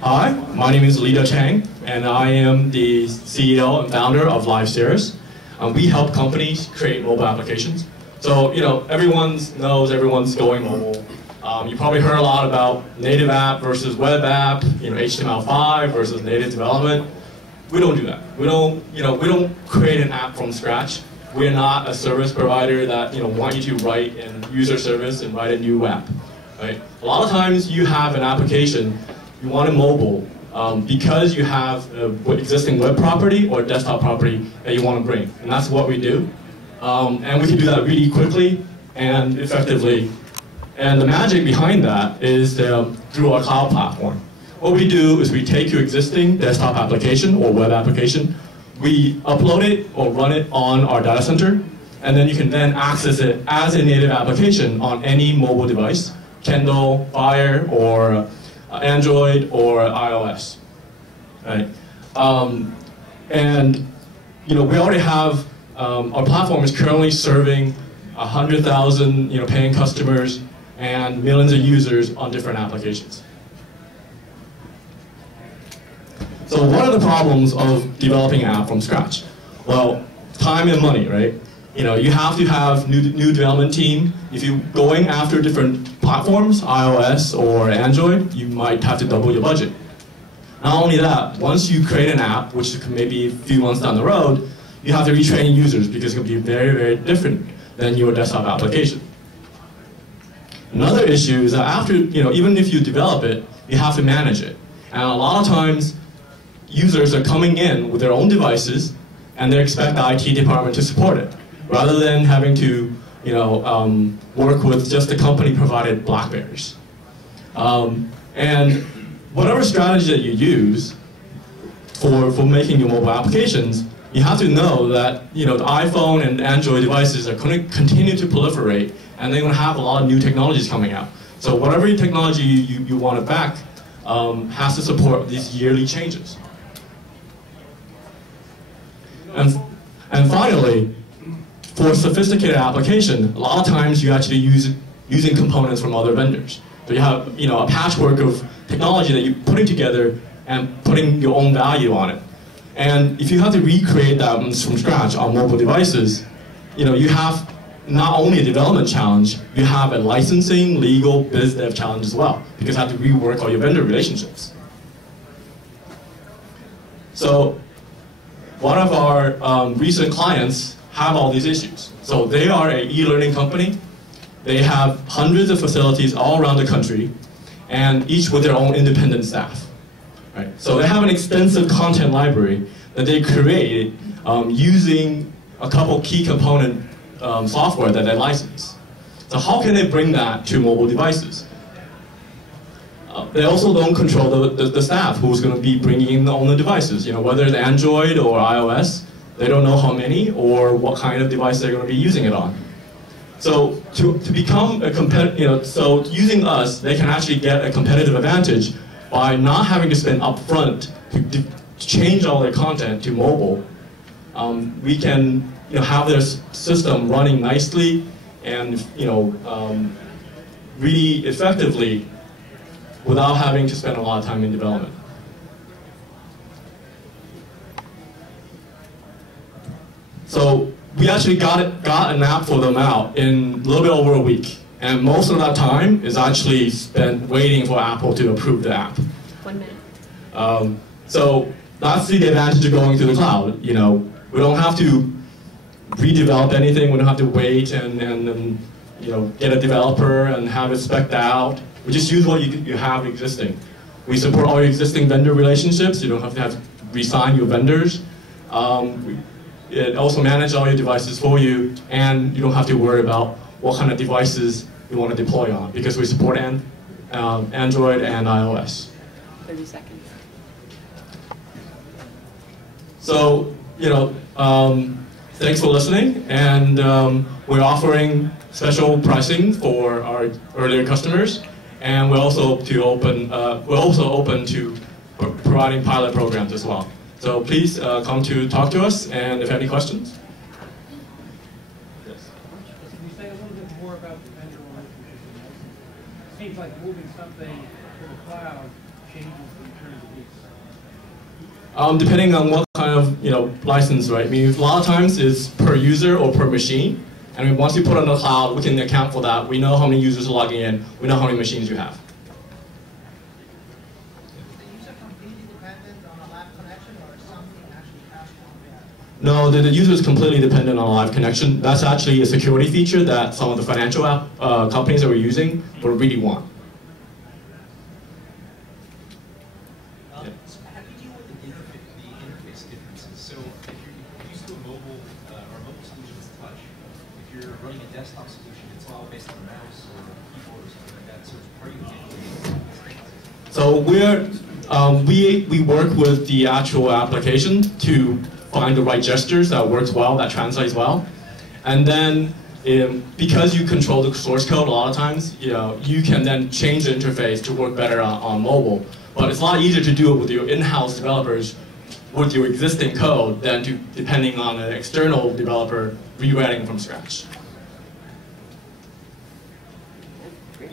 Hi, my name is Lida Chang, and I am the CEO and founder of LiveCirrus. We help companies create mobile applications. So, everyone knows everyone's going mobile. You probably heard a lot about native app versus web app, HTML5 versus native development. We don't do that. We don't create an app from scratch. We're not a service provider that want you to write in user service and write a new app. Right? A lot of times you have an application, you want it mobile because you have an existing web property or desktop property that you want to bring. And that's what we do. And we can do that really quickly and effectively. And the magic behind that is through our cloud platform. What we do is we take your existing desktop application or web application, we upload it or run it on our data center, and then you can then access it as a native application on any mobile device, Kindle, Fire, or Android, or iOS. Right? And we already have, our platform is currently serving 100,000 paying customers and millions of users on different applications. So what are the problems of developing an app from scratch? Well, time and money, right? You have to have new development team. If you're going after different platforms, iOS or Android, you might have to double your budget. Not only that, once you create an app, which may be a few months down the road, you have to retrain users because it can be very, very different than your desktop application. Another issue is that after, even if you develop it, you have to manage it. And a lot of times, users are coming in with their own devices, and they expect the IT department to support it, rather than having to, work with just the company-provided BlackBerries. And whatever strategy that you use for making your mobile applications, you have to know that the iPhone and Android devices are going to continue to proliferate, and they're going to have a lot of new technologies coming out. So whatever technology you want to back has to support these yearly changes. And finally, for sophisticated application, a lot of times you actually using components from other vendors. So you have a patchwork of technology that you're putting together and putting your own value on it. And if you have to recreate that from scratch on mobile devices, you have not only a development challenge, you have a licensing, legal, biz dev challenge as well, because you have to rework all your vendor relationships. So one of our recent clients have all these issues. So they are an e-learning company. They have hundreds of facilities all around the country, and each with their own independent staff. Right? So they have an extensive content library that they created using a couple key component software that they license. So how can they bring that to mobile devices? They also don't control the staff who's going to be bringing in all the devices. Whether it's Android or iOS, they don't know how many or what kind of device they're going to be using it on. So to become a competitive, so using us, they can actually get a competitive advantage by not having to spend upfront to change all their content to mobile. We can have their system running nicely and really effectively without having to spend a lot of time in development. So we actually got an app for them out in a little bit over a week. And most of that time is actually spent waiting for Apple to approve the app. 1 minute. So that's the advantage of going to the cloud. We don't have to redevelop anything. We don't have to wait and get a developer and have it spec'd out. We just use what you have existing. We support all your existing vendor relationships. You don't have to re-sign your vendors. It also manages all your devices for you, and you don't have to worry about what kind of devices you want to deploy on, because we support Android and iOS. 30 seconds. So, thanks for listening, and we're offering special pricing for our earlier customers, and we're also open to providing pilot programs as well. So please come to talk to us, and if you have any questions. Yes. Can you say a little bit more about the vendor relationship? It seems like moving something to the cloud changes in terms of use? Depending on what kind of license, right? I mean, a lot of times it's per user or per machine. And I mean, once you put it on the cloud, we can account for that. We know how many users are logging in. We know how many machines you have. Is the user completely dependent on a live connection, or is something actually passed on there? No, the user is completely dependent on a live connection. That's actually a security feature that some of the financial companies that we're using would really want. So how do you deal with the interface differences? So if you're used to a mobile or a mobile solution is touch, if you're running a desktop solution, it's all based on a mouse or a keyboard or something like that. So how are you handling So we work with the actual application to find the right gestures that works well, that translates well, and then because you control the source code, a lot of times you can then change the interface to work better on mobile. But it's a lot easier to do it with your in-house developers with your existing code than to depending on an external developer rewriting from scratch. Great.